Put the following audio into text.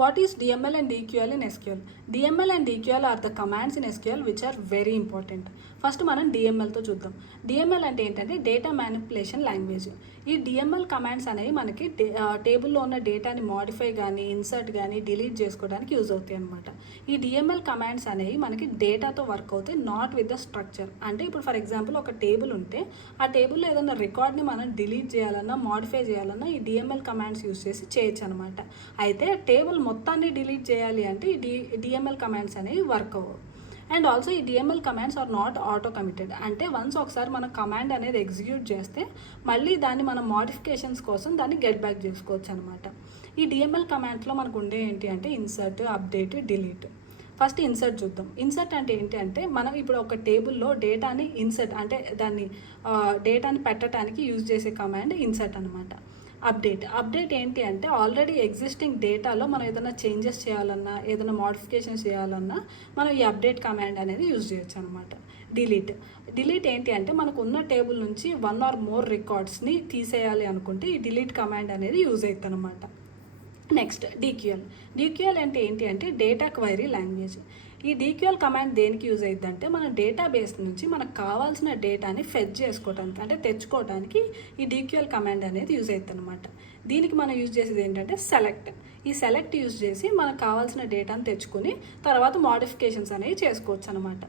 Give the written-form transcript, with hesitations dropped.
What is DML and DQL in SQL? DML and DQL are the commands in SQL which are very important. First మనం డిఎంఎల్తో చూద్దాం. DML అంటే ఏంటంటే data manipulation language. ఈ DML commands అనేవి మనకి టేబుల్లో ఉన్న డేటాని మాడిఫై కానీ ఇన్సర్ట్ కానీ డిలీట్ చేసుకోవడానికి యూజ్ అవుతాయి అనమాట. ఈ డిఎంఎల్ కమాండ్స్ అనేవి మనకి డేటాతో వర్క్ అవుతాయి, నాట్ విత్ ద స్ట్రక్చర్. అంటే ఇప్పుడు ఫర్ ఎగ్జాంపుల్ ఒక టేబుల్ ఉంటే ఆ టేబుల్లో ఏదైనా రికార్డ్ని మనం డిలీట్ చేయాలన్నా మాడిఫై చేయాలన్నా ఈ డిఎంఎల్ కమాండ్స్ యూజ్ చేసి చేయొచ్చు అనమాట. అయితే టేబుల్ మొత్తాన్ని డిలీట్ చేయాలి అంటే ఈ డిఎంఎల్ కమాండ్స్ అనేవి వర్క్ అవ్వవు. అండ్ ఆల్సో ఈ DML commands are not auto committed. అంటే వన్స్ ఒకసారి మన కమాండ్ అనేది ఎగ్జిక్యూట్ చేస్తే మళ్ళీ దాన్ని మనం మోడిఫికేషన్స్ కోసం దాన్ని గెట్ బ్యాక్ చేసుకోవచ్చు అనమాట. ఈ డిఎంఎల్ కమాండ్స్లో మనకు ఉండే ఏంటి అంటే insert, update, delete. First insert చూద్దాం. ఇన్సర్ట్ అంటే ఏంటి అంటే మనం ఇప్పుడు ఒక టేబుల్లో డేటాని ఇన్సర్ట్ అంటే దాన్ని డేటాని పెట్టడానికి యూజ్ చేసే కమాండ్ ఇన్సర్ట్ అనమాట. అప్డేట్ ఏంటి అంటే ఆల్రెడీ ఎగ్జిస్టింగ్ డేటాలో మనం ఏదైనా చేంజెస్ చేయాలన్నా ఏదైనా మోడిఫికేషన్స్ చేయాలన్నా మనం ఈ అప్డేట్ కమాండ్ అనేది యూజ్ చేయొచ్చు అనమాట. డిలీట్ ఏంటి అంటే మనకు ఉన్న టేబుల్ నుంచి 1 or more రికార్డ్స్ని తీసేయాలి అనుకుంటే ఈ డిలీట్ కమాండ్ అనేది యూజ్ అవుతుంది అనమాట. నెక్స్ట్ డిక్యూఎల్ అంటే ఏంటి అంటే డేటా క్వైరీ లాంగ్వేజ్. ఈ డిక్యూఎల్ కమాండ్ దేనికి యూజ్ అవుతుంది అంటే మన డేటాబేస్ నుంచి మనకు కావాల్సిన డేటాని ఫెచ్ చేసుకోవడానికి అంటే తెచ్చుకోవడానికి ఈ డిక్యూఎల్ కమాండ్ అనేది యూజ్ అవుతుంది అనమాట. దీనికి మనం యూజ్ చేసేది ఏంటంటే ఈ సెలెక్ట్ యూజ్ చేసి మనకు కావాల్సిన డేటాను తెచ్చుకొని తర్వాత మోడిఫికేషన్స్ అనేవి చేసుకోవచ్చు అనమాట.